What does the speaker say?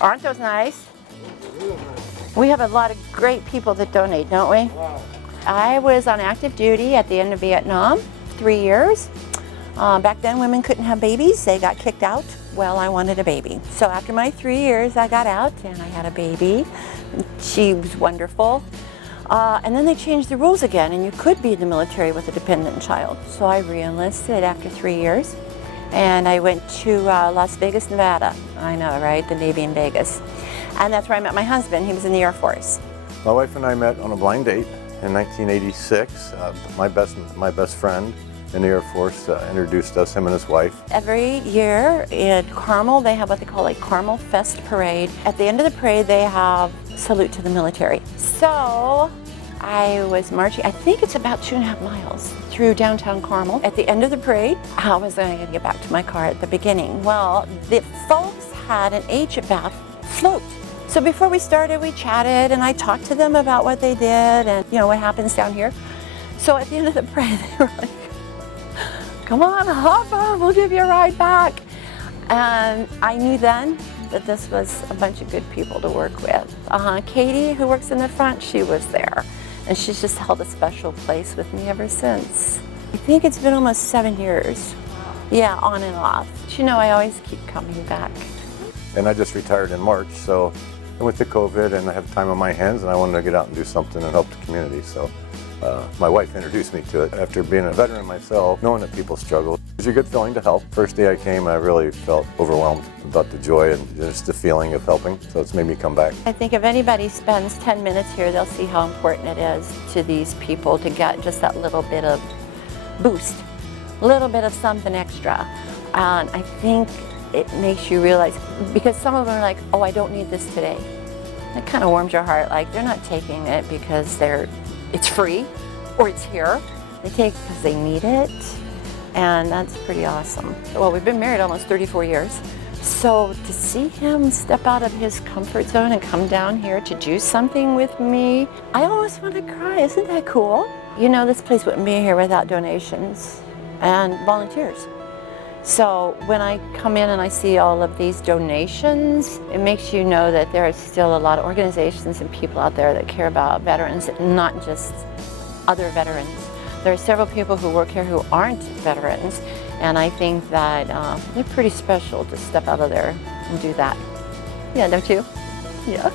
Aren't those nice? We have a lot of great people that donate, don't we? I was on active duty at the end of Vietnam, 3 years. Back then women couldn't have babies, they got kicked out. Well, I wanted a baby. So after my 3 years, I got out and I had a baby. She was wonderful. And then they changed the rules again, and you could be in the military with a dependent child. So I re-enlisted after 3 years, and I went to Las Vegas, Nevada. I know, right? The Navy in Vegas. And that's where I met my husband. He was in the Air Force. My wife and I met on a blind date in 1986. My best friend in the Air Force introduced us, him and his wife. Every year in Carmel, they have what they call a Carmel Fest Parade. At the end of the parade, they have salute to the military. So I was marching, I think it's about 2.5 miles through downtown Carmel. At the end of the parade, I was going to get back to my car at the beginning. Well, the folks had an HVAF float. So before we started, we chatted and I talked to them about what they did and what happens down here. So at the end of the parade, they were like, come on, hop on, we'll give you a ride back. And I knew then that this was a bunch of good people to work with. Katie, who works in the front, she was there. And she's just held a special place with me ever since. I think it's been almost 7 years. Yeah, on and off. But I always keep coming back. And I just retired in March, so with the COVID and I have time on my hands and I wanted to get out and do something and help the community. So my wife introduced me to it. After being a veteran myself, knowing that people struggle, it's a good feeling to help. First day I came, I really felt overwhelmed about the joy and just the feeling of helping, so it's made me come back. I think if anybody spends 10 minutes here, they'll see how important it is to these people to get just that little bit of boost, a little bit of something extra. And I think it makes you realize, because some of them are like, oh, I don't need this today. It kind of warms your heart, like they're not taking it because it's free or it's here. They take it because they need it, and that's pretty awesome. Well, we've been married almost 34 years, so to see him step out of his comfort zone and come down here to do something with me, I almost want to cry. Isn't that cool? This place wouldn't be here without donations and volunteers. So when I come in and I see all of these donations, it makes you know that there are still a lot of organizations and people out there that care about veterans, not just other veterans. There are several people who work here who aren't veterans, and I think that they're pretty special to step out of there and do that. Yeah, don't you? Yeah.